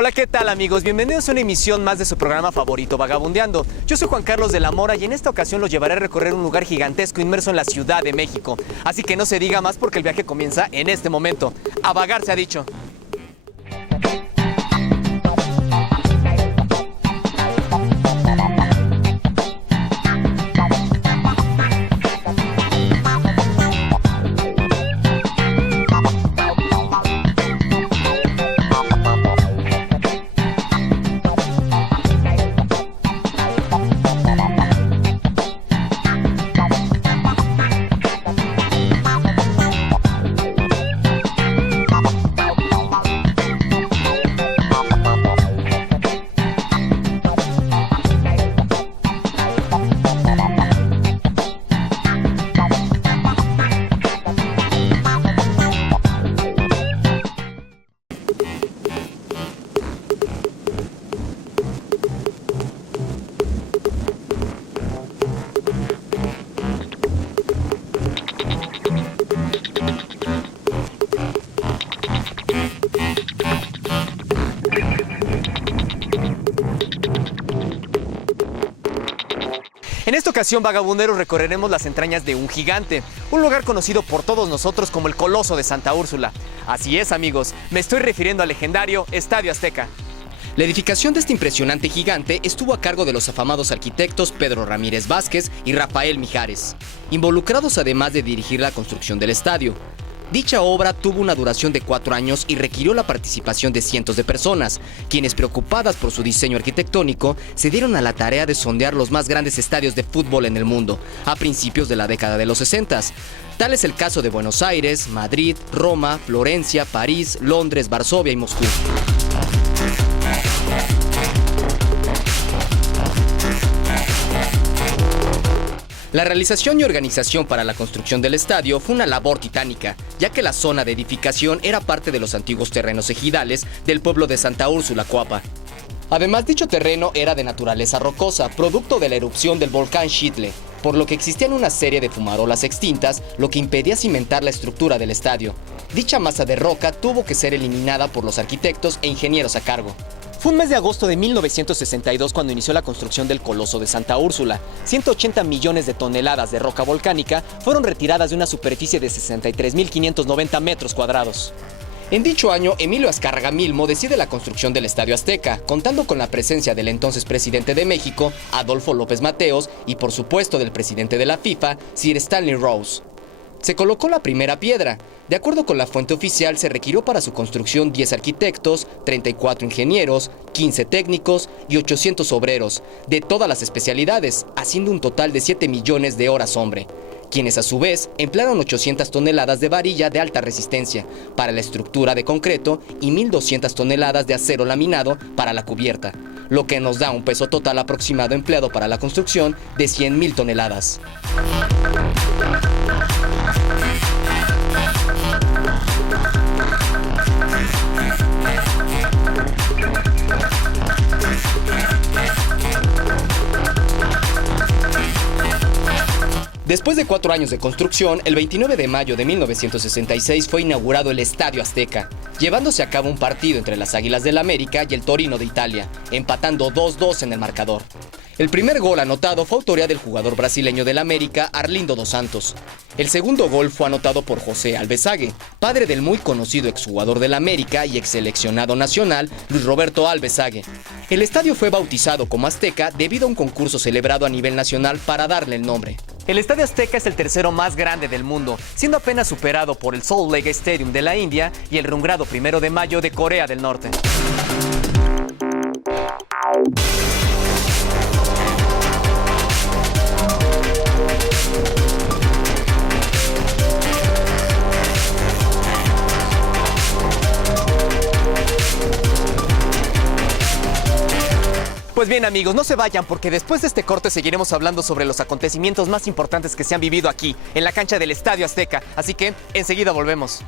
Hola, ¿qué tal, amigos? Bienvenidos a una emisión más de su programa favorito, Vagabundeando. Yo soy Juan Carlos de la Mora y en esta ocasión los llevaré a recorrer un lugar gigantesco inmerso en la Ciudad de México. Así que no se diga más porque el viaje comienza en este momento. A vagar se ha dicho. En esta ocasión, vagabunderos, recorreremos las entrañas de un gigante, un lugar conocido por todos nosotros como el Coloso de Santa Úrsula. Así es, amigos, me estoy refiriendo al legendario Estadio Azteca. La edificación de este impresionante gigante estuvo a cargo de los afamados arquitectos Pedro Ramírez Vázquez y Rafael Mijares, involucrados además de dirigir la construcción del estadio. Dicha obra tuvo una duración de 4 años y requirió la participación de cientos de personas, quienes, preocupadas por su diseño arquitectónico, se dieron a la tarea de sondear los más grandes estadios de fútbol en el mundo, a principios de la década de los 60. Tal es el caso de Buenos Aires, Madrid, Roma, Florencia, París, Londres, Varsovia y Moscú. La realización y organización para la construcción del estadio fue una labor titánica, ya que la zona de edificación era parte de los antiguos terrenos ejidales del pueblo de Santa Úrsula, Coapa. Además, dicho terreno era de naturaleza rocosa, producto de la erupción del volcán Xitle, por lo que existían una serie de fumarolas extintas, lo que impedía cimentar la estructura del estadio. Dicha masa de roca tuvo que ser eliminada por los arquitectos e ingenieros a cargo. Fue un mes de agosto de 1962 cuando inició la construcción del Coloso de Santa Úrsula. 180 millones de toneladas de roca volcánica fueron retiradas de una superficie de 63.590 metros cuadrados. En dicho año, Emilio Azcárraga Milmo decide la construcción del Estadio Azteca, contando con la presencia del entonces presidente de México, Adolfo López Mateos, y por supuesto del presidente de la FIFA, Sir Stanley Rose. Se colocó la primera piedra. De acuerdo con la fuente oficial, se requirió para su construcción 10 arquitectos, 34 ingenieros, 15 técnicos y 800 obreros, de todas las especialidades, haciendo un total de 7 millones de horas hombre, quienes a su vez emplearon 800 toneladas de varilla de alta resistencia para la estructura de concreto y 1.200 toneladas de acero laminado para la cubierta, lo que nos da un peso total aproximado empleado para la construcción de 100.000 toneladas. Después de 4 años de construcción, el 29 de mayo de 1966 fue inaugurado el Estadio Azteca, llevándose a cabo un partido entre las Águilas del América y el Torino de Italia, empatando 2-2 en el marcador. El primer gol anotado fue autoría del jugador brasileño del América, Arlindo dos Santos. El segundo gol fue anotado por José Alvesague, padre del muy conocido exjugador del América y exseleccionado nacional, Luis Roberto Alvesague. El estadio fue bautizado como Azteca debido a un concurso celebrado a nivel nacional para darle el nombre. El Estadio Azteca es el tercero más grande del mundo, siendo apenas superado por el Salt Lake Stadium de la India y el Rungrado 1 de Mayo de Corea del Norte. Pues bien, amigos, no se vayan porque después de este corte seguiremos hablando sobre los acontecimientos más importantes que se han vivido aquí, en la cancha del Estadio Azteca. Así que enseguida volvemos.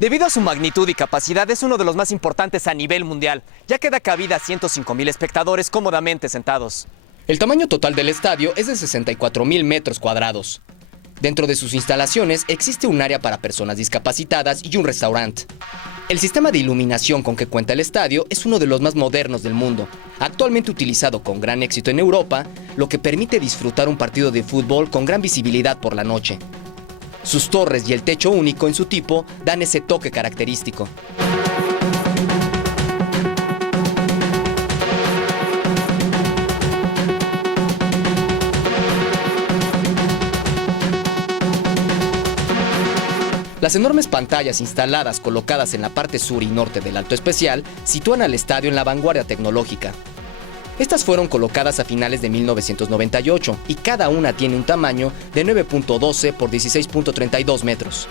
Debido a su magnitud y capacidad, es uno de los más importantes a nivel mundial, ya que da cabida a 105,000 espectadores cómodamente sentados. El tamaño total del estadio es de 64,000 metros cuadrados. Dentro de sus instalaciones existe un área para personas discapacitadas y un restaurante. El sistema de iluminación con que cuenta el estadio es uno de los más modernos del mundo, actualmente utilizado con gran éxito en Europa, lo que permite disfrutar un partido de fútbol con gran visibilidad por la noche. Sus torres y el techo único en su tipo dan ese toque característico. Las enormes pantallas instaladas colocadas en la parte sur y norte del Alto Especial sitúan al estadio en la vanguardia tecnológica. Estas fueron colocadas a finales de 1998 y cada una tiene un tamaño de 9.12 por 16.32 metros.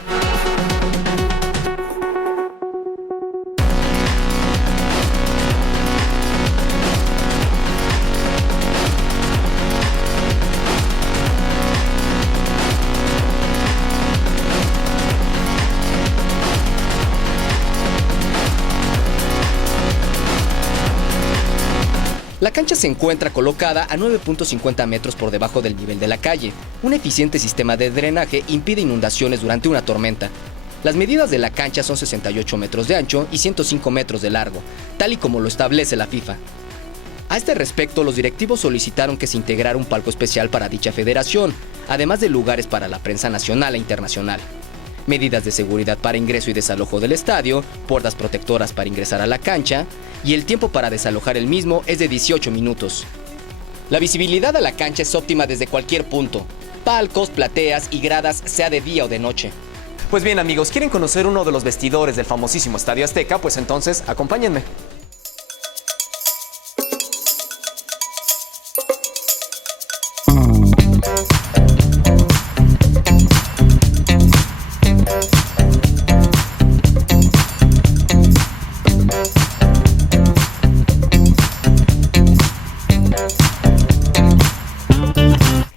La cancha se encuentra colocada a 9.50 metros por debajo del nivel de la calle. Un eficiente sistema de drenaje impide inundaciones durante una tormenta. Las medidas de la cancha son 68 metros de ancho y 105 metros de largo, tal y como lo establece la FIFA. A este respecto, los directivos solicitaron que se integrara un palco especial para dicha federación, además de lugares para la prensa nacional e internacional. Medidas de seguridad para ingreso y desalojo del estadio, puertas protectoras para ingresar a la cancha, y el tiempo para desalojar el mismo es de 18 minutos. La visibilidad a la cancha es óptima desde cualquier punto, palcos, plateas y gradas, sea de día o de noche. Pues bien, amigos, ¿quieren conocer uno de los vestidores del famosísimo Estadio Azteca? Pues entonces, acompáñenme.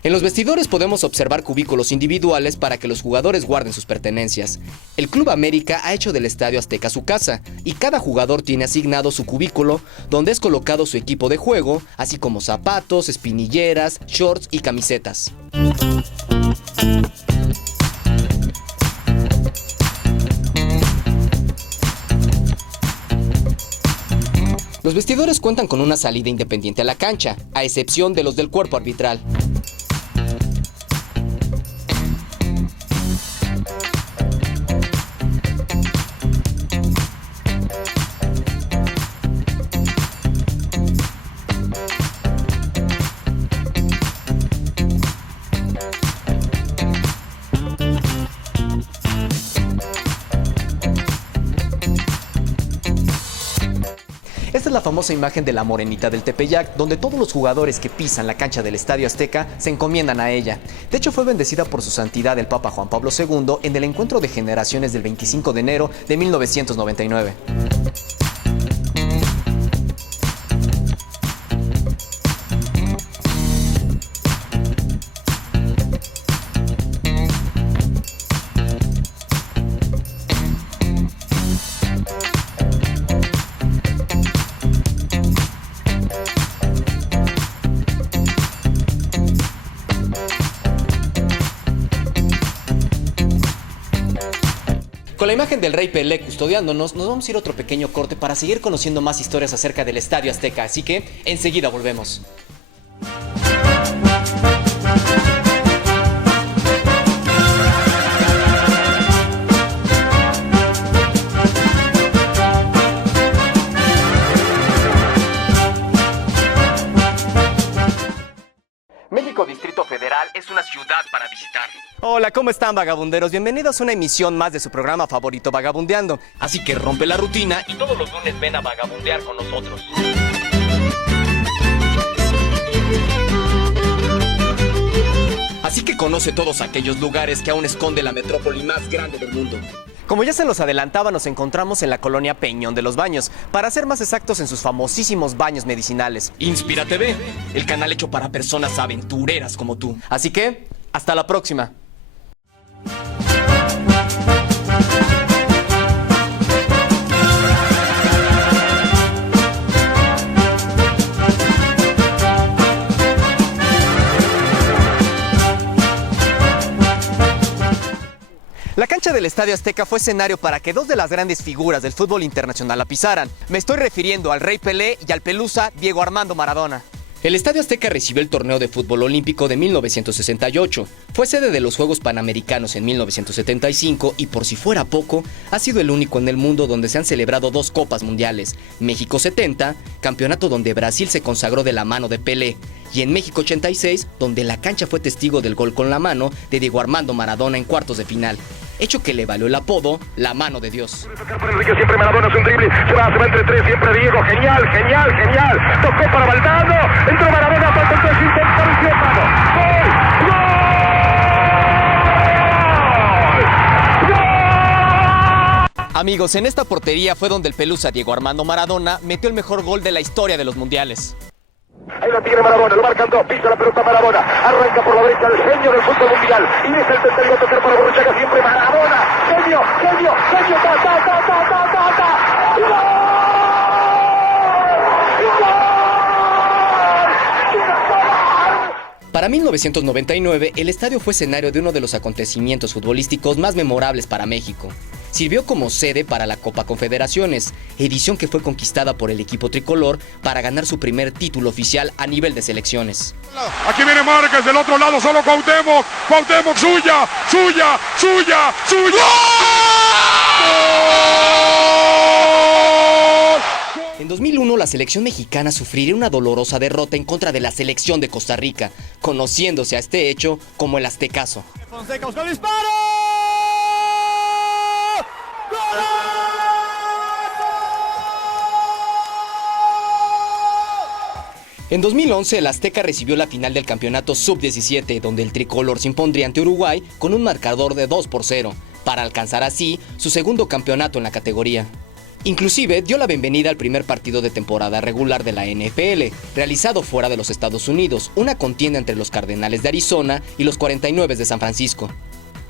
En los vestidores podemos observar cubículos individuales para que los jugadores guarden sus pertenencias. El Club América ha hecho del Estadio Azteca su casa y cada jugador tiene asignado su cubículo donde es colocado su equipo de juego, así como zapatos, espinilleras, shorts y camisetas. Los vestidores cuentan con una salida independiente a la cancha, a excepción de los del cuerpo arbitral. Esta es la famosa imagen de la Morenita del Tepeyac, donde todos los jugadores que pisan la cancha del Estadio Azteca se encomiendan a ella. De hecho, fue bendecida por su santidad el Papa Juan Pablo II en el encuentro de generaciones del 25 de enero de 1999. Con la imagen del Rey Pelé custodiándonos, nos vamos a ir a otro pequeño corte para seguir conociendo más historias acerca del Estadio Azteca, así que enseguida volvemos. México Distrito Federal es una ciudad para visitar. Hola, ¿cómo están, vagabunderos? Bienvenidos a una emisión más de su programa favorito, Vagabundeando. Así que rompe la rutina Y todos los lunes ven a vagabundear con nosotros. Así que conoce todos aquellos lugares que aún esconde la metrópoli más grande del mundo. Como ya se los adelantaba, nos encontramos en la colonia Peñón de los Baños, para ser más exactos en sus famosísimos baños medicinales. Inspira TV, el canal hecho para personas aventureras como tú. Así que, hasta la próxima. el Estadio Azteca fue escenario para que dos de las grandes figuras del fútbol internacional la pisaran. Me estoy refiriendo al Rey Pelé y al pelusa Diego Armando Maradona. El Estadio Azteca recibió el torneo de fútbol olímpico de 1968. Fue sede de los Juegos Panamericanos en 1975 y, por si fuera poco, ha sido el único en el mundo donde se han celebrado dos Copas Mundiales. México 70, campeonato donde Brasil se consagró de la mano de Pelé, y en México 86, donde la cancha fue testigo del gol con la mano de Diego Armando Maradona en cuartos de final, hecho que le valió el apodo La Mano de Dios. Por Enrique, siempre Maradona, es un drible, se va entre tres, siempre Diego, genial, tocó para Valdano, entró Maradona, falta el 3, intentó, ¡gol! Amigos, en esta portería fue donde el pelusa Diego Armando Maradona metió el mejor gol de la historia de los mundiales. Ahí lo tiene Maradona, lo marcan dos, pisa la pelota Maradona, arranca por la derecha el genio del fútbol mundial, y es el tercero a tocar para Borruchaga, siempre Maradona, genio, Para 1999, el estadio fue escenario de uno de los acontecimientos futbolísticos más memorables para México. Sirvió como sede para la Copa Confederaciones, edición que fue conquistada por el equipo tricolor para ganar su primer título oficial a nivel de selecciones. Aquí viene Márquez, del otro lado solo Cuauhtémoc, suya. En 2001, la selección mexicana sufriría una dolorosa derrota en contra de la selección de Costa Rica, conociéndose a este hecho como el Aztecaso. Fonseca buscó el disparo. En 2011, el Azteca recibió la final del campeonato Sub-17, donde el tricolor se impondría ante Uruguay con un marcador de 2-0, para alcanzar así su segundo campeonato en la categoría. Inclusive dio la bienvenida al primer partido de temporada regular de la NFL, realizado fuera de los Estados Unidos, una contienda entre los Cardenales de Arizona y los 49 de San Francisco.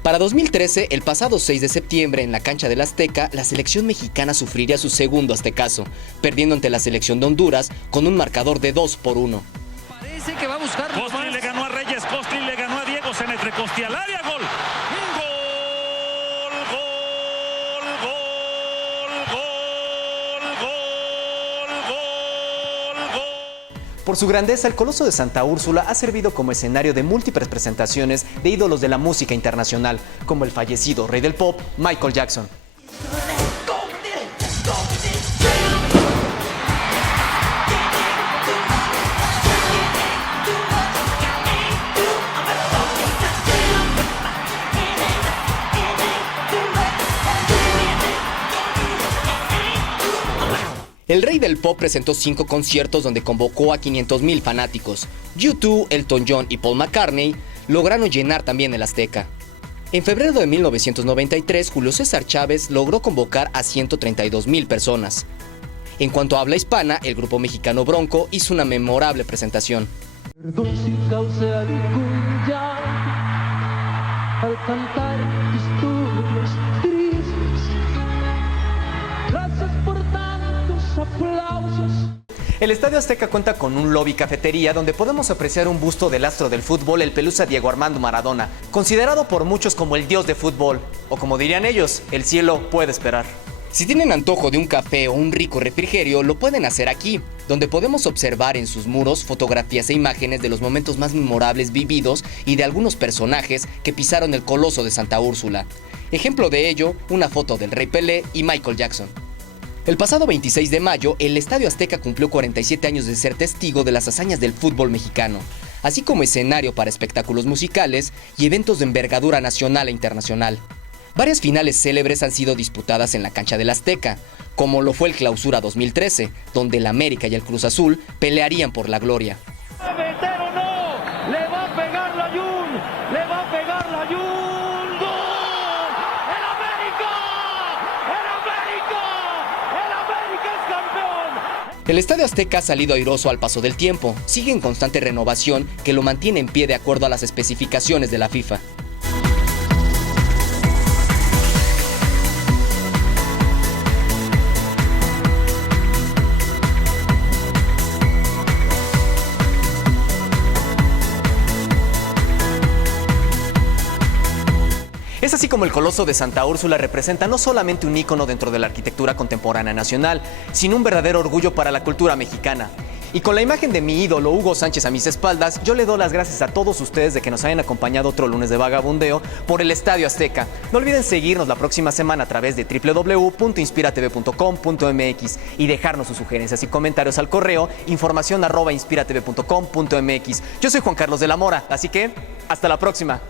Para 2013, el pasado 6 de septiembre, en la cancha del Azteca, la selección mexicana sufriría su segundo aztecaso, perdiendo ante la selección de Honduras con un marcador de 2-1. Parece que va a buscar. Costri le ganó a Reyes, Costri le ganó a Diego, se entre Costri al área, gol. Por su grandeza, el Coloso de Santa Úrsula ha servido como escenario de múltiples presentaciones de ídolos de la música internacional, como el fallecido rey del pop, Michael Jackson. El rey del pop presentó 5 conciertos donde convocó a 500,000 fanáticos. U2, Elton John y Paul McCartney lograron llenar también el Azteca. En febrero de 1993, Julio César Chávez logró convocar a 132,000 personas. En cuanto a habla hispana, el grupo mexicano Bronco hizo una memorable presentación. Perdón si causé algún llanto al cantar historias tristes. Gracias por tantos aplausos. El Estadio Azteca cuenta con un lobby cafetería donde podemos apreciar un busto del astro del fútbol, el pelusa Diego Armando Maradona, considerado por muchos como el dios de fútbol, o como dirían ellos, el cielo puede esperar. Si tienen antojo de un café o un rico refrigerio, lo pueden hacer aquí, donde podemos observar en sus muros fotografías e imágenes de los momentos más memorables vividos y de algunos personajes que pisaron el Coloso de Santa Úrsula. Ejemplo de ello, una foto del Rey Pelé y Michael Jackson. El pasado 26 de mayo, el Estadio Azteca cumplió 47 años de ser testigo de las hazañas del fútbol mexicano, así como escenario para espectáculos musicales y eventos de envergadura nacional e internacional. Varias finales célebres han sido disputadas en la cancha del Azteca, como lo fue el Clausura 2013, donde el América y el Cruz Azul pelearían por la gloria. ¡Meter o no! ¡Le va a pegar la Jun! ¡Le va a pegar la Jun! ¡Gol! ¡El América! ¡El América! ¡El América es campeón! El Estadio Azteca ha salido airoso al paso del tiempo, sigue en constante renovación que lo mantiene en pie de acuerdo a las especificaciones de la FIFA. Es así como el Coloso de Santa Úrsula representa no solamente un ícono dentro de la arquitectura contemporánea nacional, sino un verdadero orgullo para la cultura mexicana. Y con la imagen de mi ídolo Hugo Sánchez a mis espaldas, yo le doy las gracias a todos ustedes de que nos hayan acompañado otro lunes de vagabundeo por el Estadio Azteca. No olviden seguirnos la próxima semana a través de www.inspiratv.com.mx y dejarnos sus sugerencias y comentarios al correo informacion@inspiratv.com.mx. Yo soy Juan Carlos de la Mora, así que hasta la próxima.